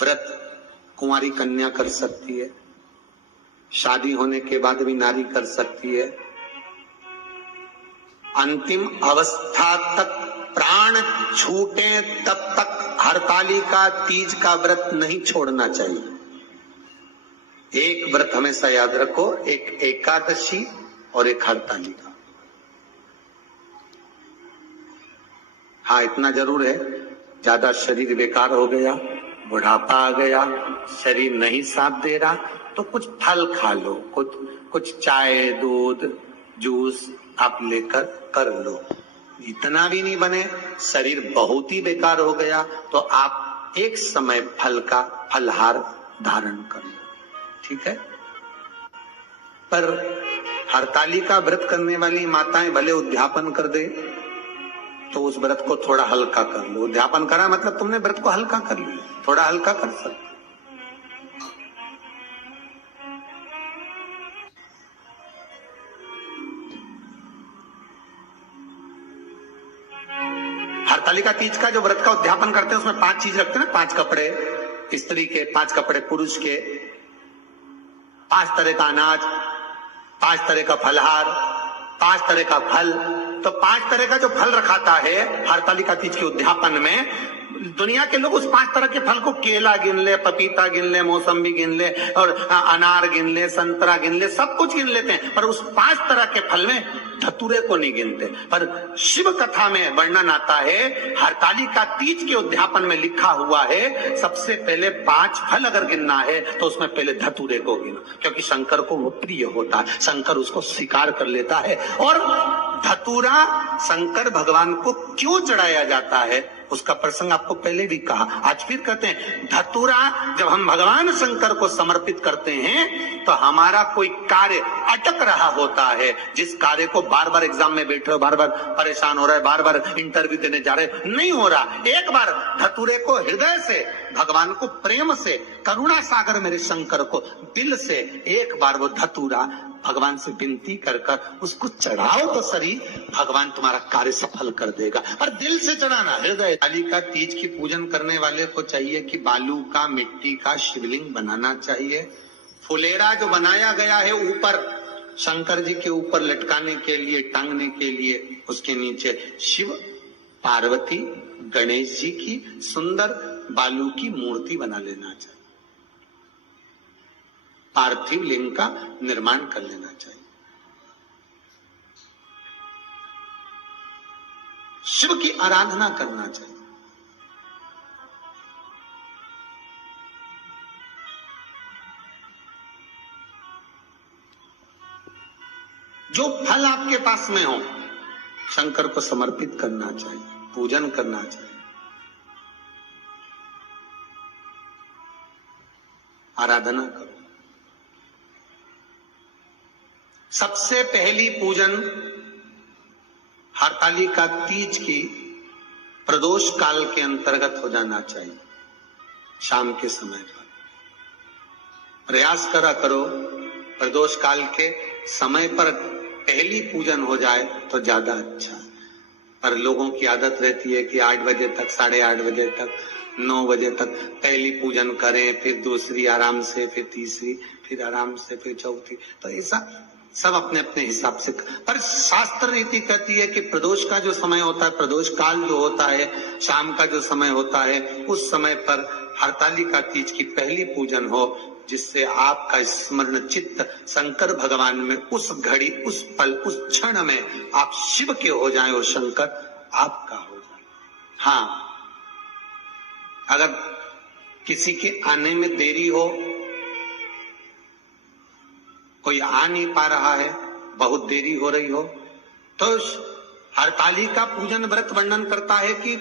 व्रत कुंवारी कन्या कर सकती है, शादी होने के बाद भी नारी कर सकती है। अंतिम अवस्था तक प्राण छूटे तब तक हरतालिका तीज का व्रत नहीं छोड़ना चाहिए। एक व्रत हमेशा याद रखो, एक एकादशी और एक हरतालिका। हाँ, इतना जरूर है, ज्यादा शरीर बेकार हो गया, बुढ़ापा आ गया, शरीर नहीं साथ दे रहा, तो कुछ फल खा लो, कुछ चाय दूध जूस आप लेकर कर लो। इतना भी नहीं बने, शरीर बहुत ही बेकार हो गया, तो आप एक समय फल का फलहार धारण कर लो, ठीक है। पर हरतालिका व्रत करने वाली माताएं भले उद्यापन कर दे, तो उस व्रत को थोड़ा हल्का कर लो। उद्यापन करा मतलब तुमने व्रत को हल्का कर लिया, थोड़ा हल्का कर सकते। हरतालिका तीज का जो व्रत का उद्यापन करते हैं उसमें 5 चीज रखते हैं ना, 5 कपड़े स्त्री के, 5 कपड़े पुरुष के, 5 तरह का अनाज, 5 तरह का फलहार, 5 तरह का फल। तो 5 तरह का जो फल रखाता है हरतालिका तीज के उद्यापन में, दुनिया के लोग उस 5 तरह के फल को केला गिन ले, पपीता गिन ले, मौसम्बी गिन ले और अनार गिन ले, संतरा गिन ले, सब कुछ गिन लेते हैं, पर उस 5 तरह के फल में धतूरे को नहीं गिनते। पर शिव कथा में वर्णन आता है, हरतालिका तीज के उद्यापन में लिखा हुआ है, सबसे पहले 5 फल अगर गिनना है तो उसमें पहले धतूरे को गिनो, क्योंकि शंकर को वो प्रिय होता है, शंकर उसको स्वीकार कर लेता है। और धतूरा शंकर भगवान को क्यों चढ़ाया जाता है उसका प्रसंग आपको पहले भी कहा, आज फिर कहते हैं। धतूरा जब हम भगवान शंकर को समर्पित करते हैं तो हमारा कोई कार्य अटक रहा होता है, जिस कार्य को बार बार एग्जाम में बैठे हो, बार बार परेशान हो रहा है, बार बार इंटरव्यू देने जा रहे, नहीं हो रहा, एक बार धतूरे को हृदय से, भगवान को प्रेम से, करुणा सागर मेरे शंकर को दिल से एक बार वो धतूरा भगवान से विनती कर उसको चढ़ाओ तो सही, भगवान तुम्हारा कार्य सफल कर देगा। और दिल से चढ़ाना, हृदय। हरतालिका तीज की पूजन करने वाले को चाहिए कि बालू का, मिट्टी का शिवलिंग बनाना चाहिए। फुलेरा जो बनाया गया है ऊपर शंकर जी के ऊपर लटकाने के लिए, टांगने के लिए, उसके नीचे शिव, पार्वती, गणेश जी की सुंदर बालू की मूर्ति बना लेना चाहिए, पार्थिव लिंग का निर्माण कर लेना चाहिए। शिव की आराधना करना चाहिए। जो फल आपके पास में हो शंकर को समर्पित करना चाहिए, पूजन करना चाहिए, आराधना करो। सबसे पहली पूजन हरतालिका तीज की प्रदोष काल के अंतर्गत हो जाना चाहिए, शाम के समय पर। प्रयास करो प्रदोष काल के समय पर पहली पूजन हो जाए तो ज्यादा अच्छा। पर लोगों की आदत रहती है कि 8 बजे तक, 8:30 बजे तक, 9 बजे तक पहली पूजन करें, फिर दूसरी आराम से, फिर तीसरी, फिर आराम से, फिर चौथी। तो ऐसा सब अपने अपने हिसाब से। पर शास्त्र रीति कहती है कि प्रदोष का जो समय होता है, प्रदोष काल जो होता है, शाम का जो समय होता है, उस समय पर हरतालिका तीज की पहली पूजन हो, जिससे आपका स्मरण चित्त शंकर भगवान में उस घड़ी, उस पल, उस क्षण में आप शिव के हो जाएं और शंकर आपका हो जाए। हाँ, अगर किसी के आने में देरी हो, कोई आ नहीं पा रहा है, बहुत देरी हो रही हो, तो हरतालिका पूजन व्रत वर्णन करता है कि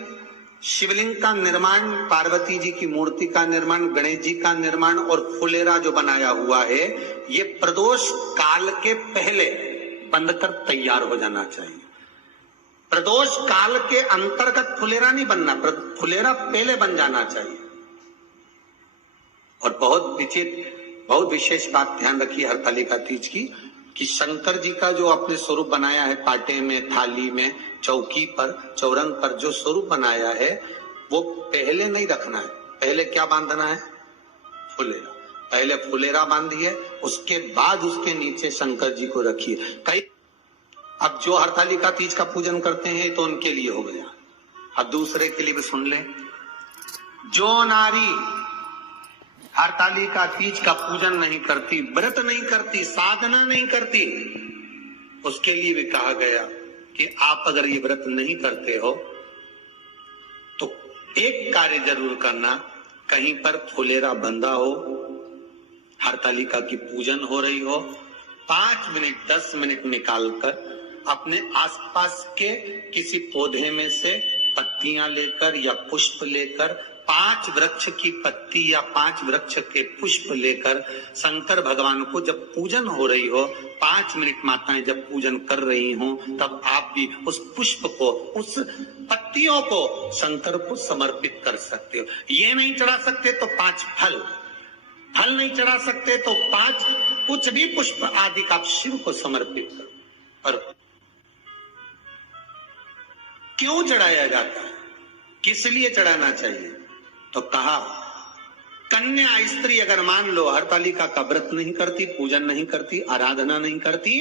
शिवलिंग का निर्माण, पार्वती जी की मूर्ति का निर्माण, गणेश जी का निर्माण और फुलेरा जो बनाया हुआ है, ये प्रदोष काल के पहले बनकर तैयार हो जाना चाहिए। प्रदोष काल के अंतर्गत फुलेरा नहीं बनना, फुलेरा पहले बन जाना चाहिए। और बहुत विशेष बात ध्यान रखिए हरतालिका तीज की, कि शंकर जी का जो अपने स्वरूप बनाया है, पाटे में, थाली में, चौकी पर, चौरंग पर जो स्वरूप बनाया है, वो पहले नहीं रखना है, पहले क्या बांधना है? फुलेरा। पहले फुलेरा बांधिए, उसके बाद उसके नीचे शंकर जी को रखिए। कई अब जो हरतालिका तीज का पूजन करते हैं तो उनके लिए हो गया, अब दूसरे के लिए भी सुन लें। जो नारी हरतालिका तीज का पूजन नहीं करती, व्रत नहीं करती, साधना नहीं करती, उसके लिए भी कहा गया कि आप अगर ये व्रत नहीं करते हो तो एक कार्य जरूर करना, कहीं पर फुलेरा बंधा हो, हरतालिका की पूजन हो रही हो, 5 मिनट 10 मिनट निकालकर अपने आसपास के किसी पौधे में से पत्तियां लेकर या पुष्प लेकर, 5 वृक्ष की पत्ती या 5 वृक्ष के पुष्प लेकर शंकर भगवान को जब पूजन हो रही हो, 5 मिनट माताएं जब पूजन कर रही हो, तब आप भी उस पुष्प को, उस पत्तियों को शंकर को समर्पित कर सकते हो। ये नहीं चढ़ा सकते तो 5 फल नहीं चढ़ा सकते तो 5 कुछ भी पुष्प आदि का आप शिव को समर्पित करो। और क्यों चढ़ाया जाता है, किस लिए चढ़ाना चाहिए? तो कहा कन्या स्त्री अगर मान लो हरतालिका का व्रत नहीं करती, पूजन नहीं करती, आराधना नहीं करती,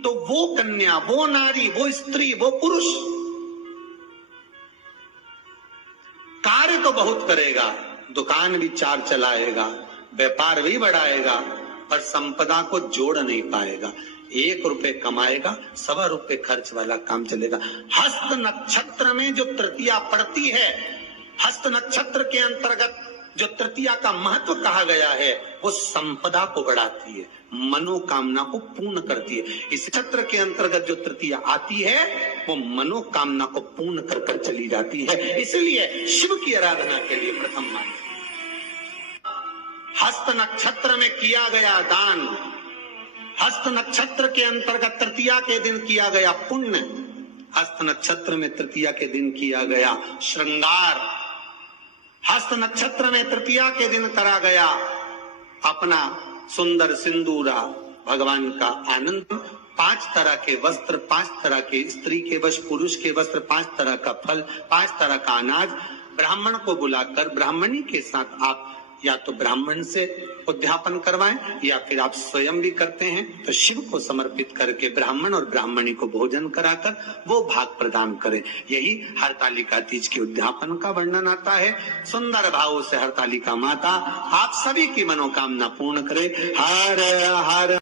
तो वो कन्या, वो नारी, वो स्त्री, वो पुरुष कार्य तो बहुत करेगा, दुकान भी 4 चलाएगा, व्यापार भी बढ़ाएगा, पर संपदा को जोड़ नहीं पाएगा। 1 रुपए कमाएगा, 1.25 रुपए खर्च वाला काम चलेगा। हस्त नक्षत्र में जो तृतीया पड़ती है, हस्त नक्षत्र के अंतर्गत जो तृतीया का महत्व कहा गया है, वो संपदा को बढ़ाती है, मनोकामना को पूर्ण करती है। इस नक्षत्र के अंतर्गत जो तृतीया आती है वो मनोकामना को पूर्ण कर कर चली जाती है। इसलिए शिव की आराधना के लिए प्रथम मान्य हस्त नक्षत्र में किया गया दान, हस्त नक्षत्र के अंतर्गत तृतीया के दिन किया गया पुण्य, हस्त नक्षत्र में तृतीया के दिन किया गया श्रृंगार, हस्त नक्षत्र में तृतीया के दिन करा गया अपना सुंदर सिंदूरा, भगवान का आनंद, 5 तरह के वस्त्र, 5 तरह के स्त्री के वश, पुरुष के वस्त्र, 5 तरह का फल, 5 तरह का अनाज, ब्राह्मण को बुलाकर ब्राह्मणी के साथ आप या तो ब्राह्मण से उद्यापन करवाएं या फिर आप स्वयं भी करते हैं तो शिव को समर्पित करके ब्राह्मण और ब्राह्मणी को भोजन कराकर वो भाग प्रदान करें। यही हरतालिका तीज के उद्यापन का वर्णन आता है। सुंदर भावों से हरतालिका माता आप सभी की मनोकामना पूर्ण करे। हर हर